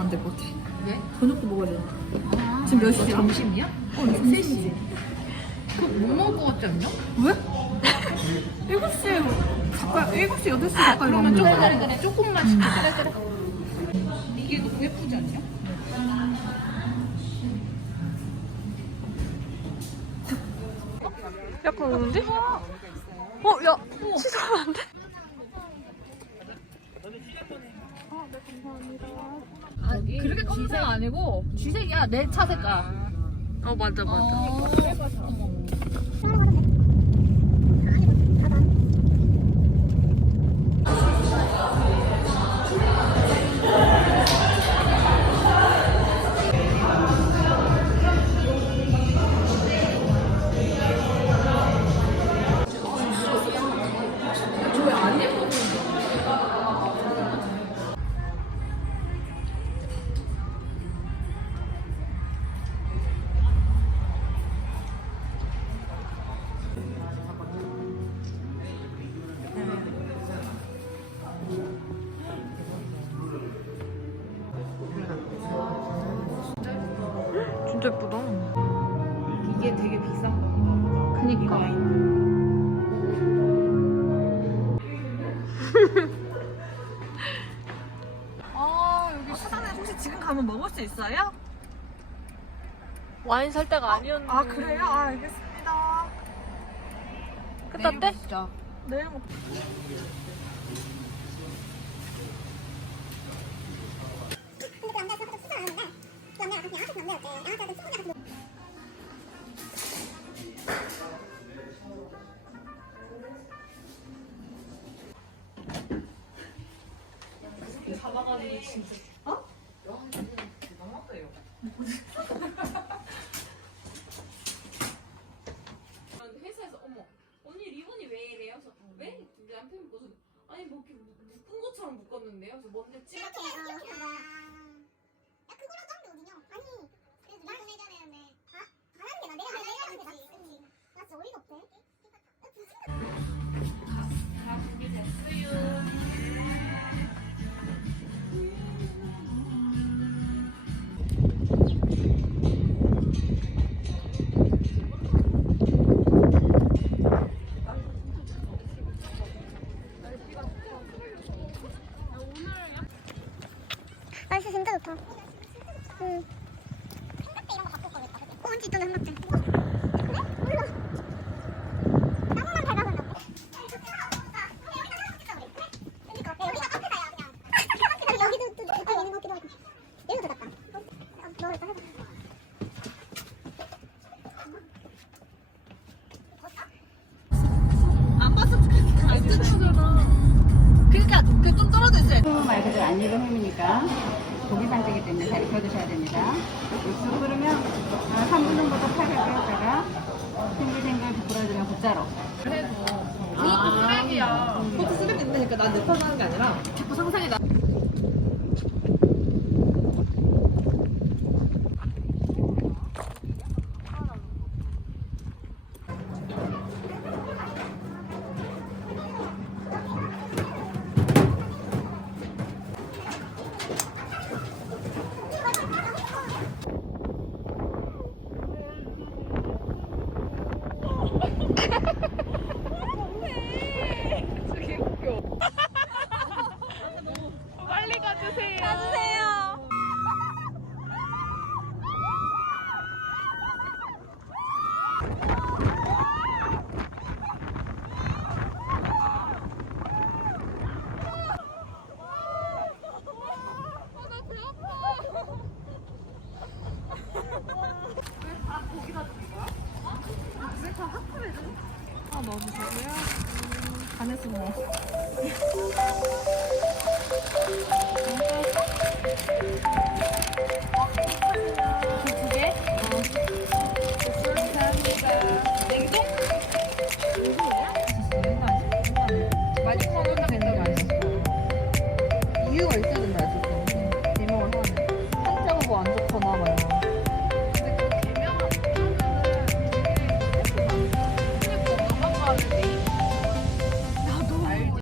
안 될 것 같아. 왜? 저녁도 먹어야 되잖아. 아, 지금 몇 시야? 점심이야? 어, 3시. 그못 먹을 것 같지 않냐? 왜? 7시에 가까이, 7시, 8시 아, 가까이 그러면 조금, 먹는다. 조금만 시키자. 이게 너무 예쁘지 않냐? 약간 오는데? 어, 야, 취소하면 안 돼? 아, 그렇게 검은색 아니고 쥐색이야. 내 차 색깔. 어, 맞아, 맞아. 진짜 예쁘다. 이게 되게 비싼 거. 그니까. 아, 여기 수산에 혹시 지금 가면 먹을 수 있어요? 와인 살 때가 아니었는데. 아, 그래요? 아, 알겠습니다. 끝났대? 진짜. 내일 먹 회사에서 어머 언니 리본이 왜 이래요? 왜? 남편이 무슨 아니 뭐 이렇게 묶- 묶은 것처럼 묶었는데요? 그래서 뭔데 찌 이렇게 그거랑 다른 게 어디냐? 아니 그래도 나 보내줘야 되는데 아? 안 하는 게 나. 내가 내가 하는 게 낫지 그치? 나 어이가 준비됐어요 날씨 진짜 좋다 응 삼각대 이런 거 바꿀 거겠다 어 언제 있던데 삼각대 그래? 몰라 나무만 밟아본다고 그러니까 여기가 카페다야 그냥 여기도 또 가까이 있는 것 같기도 하고 여기도 더 낫다 어, 먹을까 해봐 안 봤으면 좋겠어. 안 뜯어잖아. 그러니까 그 좀 떨어져 있어야 돼. 말 그대로 안 익은 햄이니까 고기 산지기 때문에 잘 익혀두셔야 됩니다. 육수 끓으면 한 3분 정도 더 팔을 끓였다가 탱글탱글 부풀어주면 국자로. 그것도 쓰레기야. 그것도 쓰레기 있다니까 난내 편 하는 게 아니라 자꾸 상상이 나. 빨리 가주세요. 가주세요. 간에서 뭐. 이유가 있어.